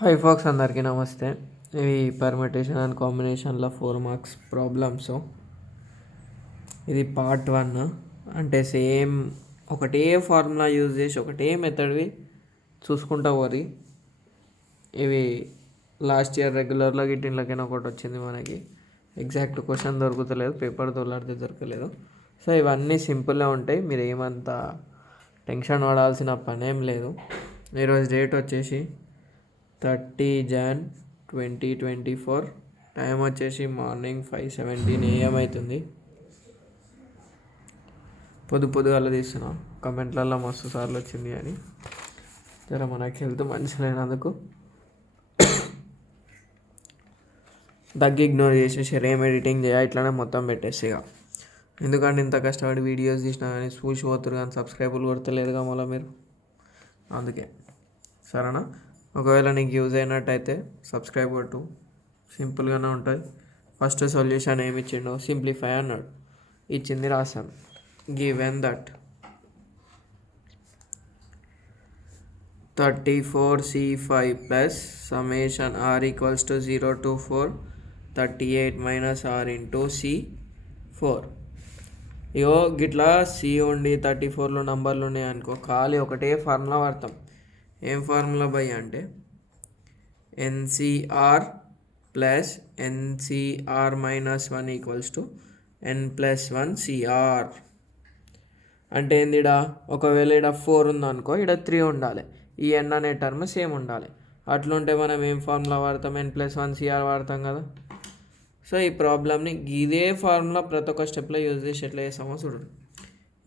Hi pox అందరికీ నమస్తే. ఇవి పర్మిటేషన్ అండ్ కాంబినేషన్లో 4 మార్క్స్ ప్రాబ్లమ్స్. ఇది పార్ట్ 1. అంటే సేమ్ ఒకటే ఫార్ములా యూజ్ చేసి ఒకటే మెథడ్వి చూసుకుంటా పోరి. ఇవి లాస్ట్ ఇయర్ రెగ్యులర్లో గిట్టిన్లకైనా ఒకటి వచ్చింది మనకి. ఎగ్జాక్ట్ క్వశ్చన్ దొరుకుతలేదు, పేపర్ దొలాడితే దొరకలేదు. సో ఇవన్నీ సింపుల్గా ఉంటాయి, మీరు ఏమంతా టెన్షన్ పడాల్సిన పని ఏం లేదు. ఈరోజు డేట్ వచ్చేసి 30 Jan 2024. టైం వచ్చేసి మార్నింగ్ 5:17 AM అవుతుంది. పొద్దుగాల తీస్తున్నా. కమెంట్లలో మస్తు సార్లు వచ్చింది అని జర మనకి హెల్త్ మంచిలేనందుకు దగ్గి ఇగ్నోర్ చేసేసి ఏం ఎడిటింగ్ చేయాలి ఇట్లానే మొత్తం పెట్టేసి ఇక. ఎందుకంటే ఇంత కష్టపడి వీడియోస్ తీసినా కానీ చూసి పోతురు కానీ సబ్స్క్రైబర్లు కొడతలేదుగా మళ్ళీ మీరు, అందుకే. సరేనా? ఒకవేళ నీకు యూజ్ అయినట్టయితే సబ్స్క్రైబ్ కొట్టు, సింపుల్గానే ఉంటుంది. ఫస్ట్ సొల్యూషన్ ఏమి ఇచ్చిండో సింప్లిఫై అన్నాడు, ఇచ్చింది రాసాను. Given that 34C5 plus summation R equals to 0 to 4 38 minus R into C4. ఇగో గిట్లా సి ఉండి 34లో నంబర్లు ఉన్నాయి అనుకో, ఖాళీ ఒకటే ఫార్ములా వాడతాం. ఏం ఫార్ములా బై అంటే NCR plus NCR minus 1 equals to N+1 CR. అంటే ఏంది, ఇక్కడ ఒకవేళ ఇక్కడ 4 ఉందనుకో, ఇక్కడ 3 ఉండాలి, ఈ N అనే టర్మ్ సేమ్ ఉండాలి. అట్లుంటే మనం ఏం ఫార్ములా వాడతాం? N+1 CR వాడతాం కదా. సో ఈ ప్రాబ్లమ్ని ఇదే ఫార్ములా ప్రతి ఒక్క స్టెప్లో యూజ్ చేసి ఎట్లా చేస్తామో చూడండి.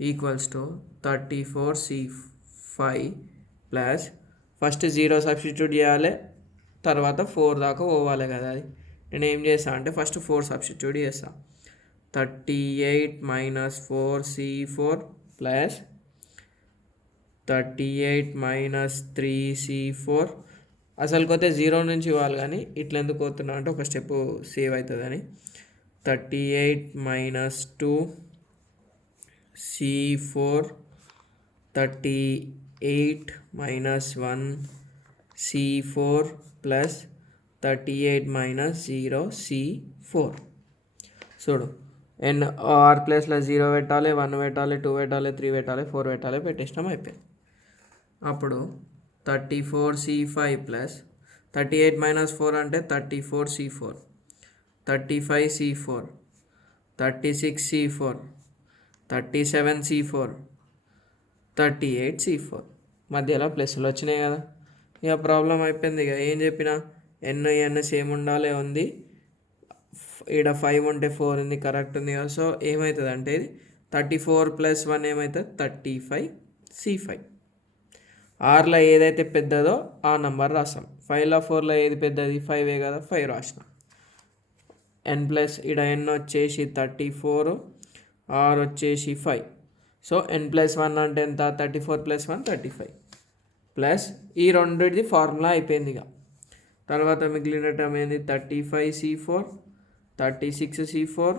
Equals to 34C5 plus first 0 substitute చేయాలి, తర్వాత 4 దాకా పోవాలి కదా. అది నేను ఏం చేస్తాను అంటే ఫస్ట్ 4 సబ్స్టిట్యూట్ చేస్తాను. 38 minus 4C4 plus 38 minus 3C4. అసలు కొత్త 0 నుంచి ఇవ్వాలి కానీ ఇట్లా ఎందుకు పోతున్నా అంటే ఒక స్టెప్ సేవ్ అవుతుందని. 38 minus 2C4, 38 minus 1C4 plus 38 minus 0C4. చూడు, ఆర్ ప్లేస్లో 0 పెట్టాలి, 1 పెట్టాలి, 2 పెట్టాలి, 3 పెట్టాలి, 4 పెట్టాలి, పెట్టేసినాం, అయిపోయింది. అప్పుడు 34C5 ప్లస్ 38 minus 4 అంటే 34C4, 35C4, 36C4, 37C4, 38C4. మధ్యలో ప్లస్లు వచ్చినాయి కదా. ఇక ప్రాబ్లం అయిపోయింది. ఇక ఏం చెప్పినా ఎన్ సేమ్ ఉండాలి ఉంది. ఇక్కడ 5 ఉంటే 4 ఉంది, కరెక్ట్ ఉంది కదా. సో ఏమవుతుంది అంటే ఇది 34 + 1 ఏమవుతుంది? 35C5. ఆర్లో ఏదైతే పెద్దదో ఆ నంబర్ రాస్తాం. 5లో 4లో ఏది పెద్దది? 5 కదా, 5 రాసినాం. ఇక్కడ ఎన్ వచ్చేసి 34, ఆర్ వచ్చేసి 5. సో N+1 అంటే ఎంత? 34 + 1 35 ప్లస్ ఈ రెండింటిది ఫార్ములా అయిపోయింది. ఇక తర్వాత మిగిలిన టర్మ్ ఏంది? 35C4, 36C4,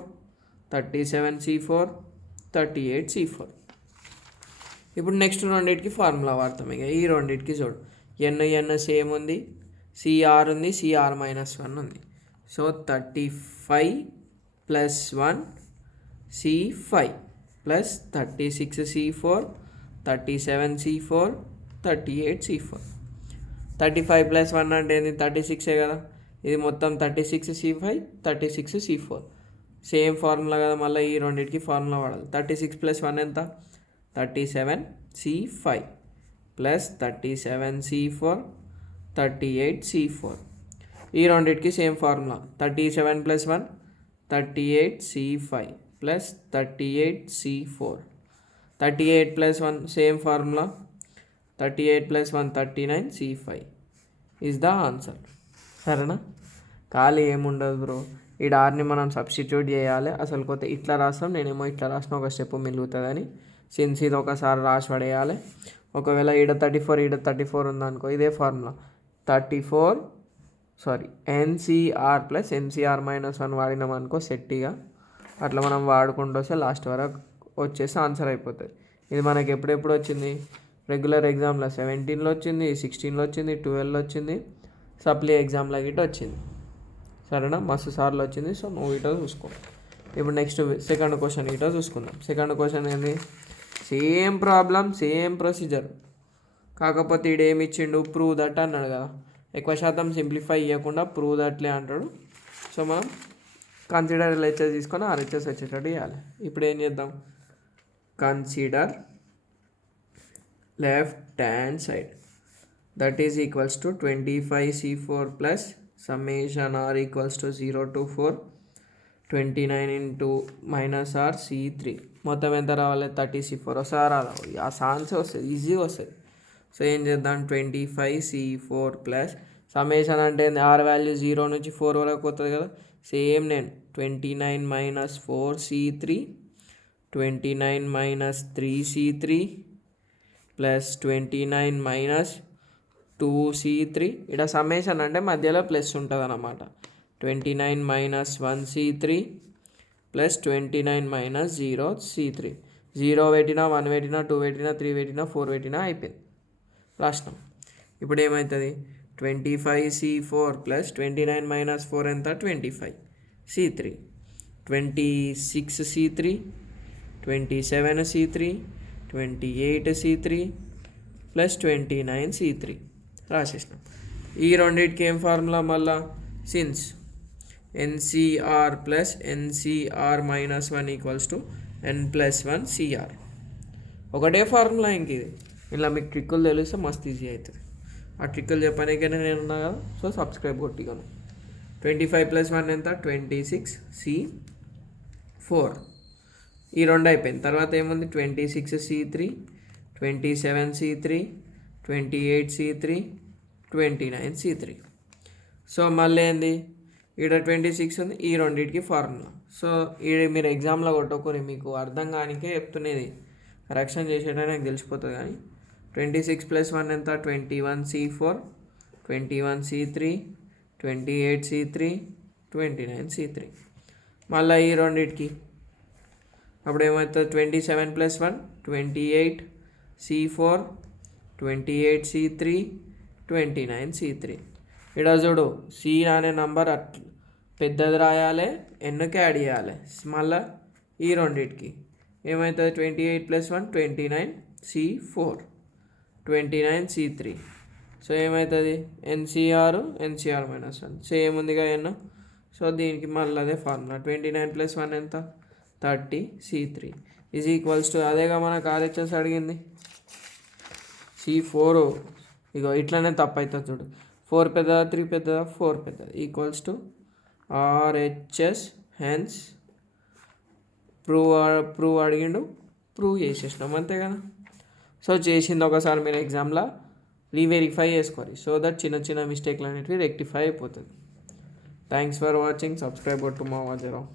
37C4, 38C4. ఇప్పుడు నెక్స్ట్ రెండింటికి ఫార్ములా వాడతాం. ఇక ఈ రెండింటికి చూడు, ఎన్ సేమ్ ఉంది, సిఆర్ ఉంది, CR-1 ఉంది. So 35 + 1 C5 plus 36C4, 37C4, 38C4. 35 + 1 అంటే ఏంది? 36 కదా. ఇది మొత్తం 36C5, 36C4. సేమ్ ఫార్ములా కదా, మళ్ళీ ఈ రెండింటికి ఫార్ములా వాడాలి. 36 + 1 ఎంత? 37C5 plus 37C4, 38C4. ఈ రెండింటికి same formula. 37 + 1 38C5 plus 38C4. 38 + 1 same formula. 38 + 1 39C5 is the answer. సరేనా? ఖాళీ ఏముండదు బ్రో. ఈ ఆర్ని మనం సబ్స్టిట్యూట్ చేయాలి. అసలు కొత్త ఇట్లా రాస్తాం, నేనేమో ఇట్లా రాసిన, ఒక స్టెప్ మిగులుతుందని సిన్స్ ఇది ఒకసారి రాసి పడేయాలి. ఒకవేళ ఈడ 34 ఉందనుకో, ఇదే ఫార్ములా. NCR ప్లస్ NCR-1 వాడినాం అనుకో, సెట్టిగా అట్లా మనం వాడుకుంటూ వస్తే లాస్ట్ వరకు వచ్చేసి ఆన్సర్ అయిపోతుంది. ఇది మనకి ఎప్పుడెప్పుడు వచ్చింది? రెగ్యులర్ ఎగ్జామ్లో 17లో వచ్చింది, 16లో వచ్చింది, 12లో వచ్చింది, సప్లీ ఎగ్జామ్లో గిట్ట వచ్చింది. సరేనా, మస్తు సార్లు వచ్చింది. సో నువ్వు ఇటో చూసుకో. ఇప్పుడు నెక్స్ట్ సెకండ్ క్వశ్చన్ ఇటో చూసుకుందాం. సెకండ్ క్వశ్చన్ ఏంది, సేమ్ ప్రాబ్లం సేమ్ ప్రొసీజర్, కాకపోతే ఈడు ఏమి ఇచ్చిండు, ప్రూవ్ దట్ అన్నాడు కదా. ఎక్కువ శాతం సింప్లిఫై ఇవ్వకుండా ప్రూవ్ దట్లే అంటాడు. సో మనం కన్సిడర్ ఎల్హెచ్ఎస్ తీసుకొని ఆర్హెచ్ఎస్ వచ్చేటట్టు చేయాలి. ఇప్పుడు ఏం చేద్దాం, consider left hand side that is equals to 25c4 plus summation r equals to 0 to 4 29 into minus r C3. మొత్తం ఎంత రావాలి, 30c4 వస్తుందా రాదా, ఆ ఆన్సర్ వస్తుంది, ఈజీగా వస్తుంది. సో ఏం చేద్దాం, 25c4 ప్లస్ సమ్మేషన్ అంటే ఆర్ వాల్యూ 0 నుంచి 4 వరకు పోతుంది కదా. సేమ్ నేను 29 minus 4c3 29 minus 3c3 plus 29 minus 2c3. ఇక్కడ సమ్మేషన్ అంటే మధ్యలో ప్లస్ ఉంటుంది అన్నమాట. 29 minus 1c3 plus 29 minus 0c3. 0 పెట్టినా 1 పెట్టినా 2 పెట్టినా 3 పెట్టినా 4 పెట్టినా అయిపోయింది, రాసినాం. ఇప్పుడు ఏమవుతుంది, 25c4 ప్లస్ 29 మైనస్ 4 ఎంత, 25c3 26c3 27c3 28c3 plus 29c3 రాసేసినాం. ఈ రెండింటికి ఏం ఫార్ములా మళ్ళా, since NCR plus NCR minus 1 equals to n+1 CR. ఒకటే ఫార్ములా ఇంక ఇది. ఇలా మీకు ట్రిక్కులు తెలిస్తే మస్తు ఈజీ అవుతుంది. ఆ ట్రిక్కులు చెప్పడానికైనా నేను ఉన్నా కదా. So subscribe కొట్టిగాను. 25 + 1 ఎంత, 26c4. ఈ రెండు అయిపోయింది. తర్వాత ఏముంది, 26c3 27c3 28c3 29c3. So మళ్ళీ ఏంది, ఇక్కడ 26 ఉంది, ఈ రెండింటికి ఫార్ములా. సో ఈడ మీరు ఎగ్జామ్లో కొట్టుకోరు, మీకు అర్థం కానికే చెప్తున్నది, కరెక్షన్ చేసేటప్పుడు నాకు తెలిసిపోతుంది. కానీ 26 + 1 ఎంత, 21c4 21c3 28c3 29c3. మళ్ళీ ఈ రెండింటికి అప్పుడు ఏమవుతుంది, 27 + 1 28c4 28c3 29c3. ఇక్కడ చూడు, సి అనే నంబర్ పెద్దది రాయాలి, ఎన్నుకి యాడ్ చేయాలి. మళ్ళీ ఈ రెండింటికి ఏమవుతుంది, 28 + 1 29c4 29c3. సో ఏమవుతుంది, ఎన్సిఆర్ -1 సేమ్ ఉందిగా ఎన్. సో దీనికి మళ్ళీ అదే ఫార్ములా, 29 + 1 ఎంత, 30c3 ఈజ్ ఈక్వల్స్ టు, అదేగా మనకు ఆర్హెచ్ఎస్ అడిగింది, C4. ఇగో ఇట్లనే తప్పు అవుతుంది చూడు, 4 పెద్దదా 3 పెద్దదా, 4 పెద్దదా, equals to RHS. Hence prove అడిగిండు, ప్రూవ్ చేసేసినాం, అంతే కదా. సో చేసింది ఒకసారి మీరు ఎగ్జామ్లో రీవెరిఫై చేసుకోవాలి, సో దట్ చిన్న చిన్న మిస్టేక్లు అనేటివి రెక్టిఫై అయిపోతుంది. Thanks for watching. సబ్స్క్రైబ్ కొట్టు మా వజరావు.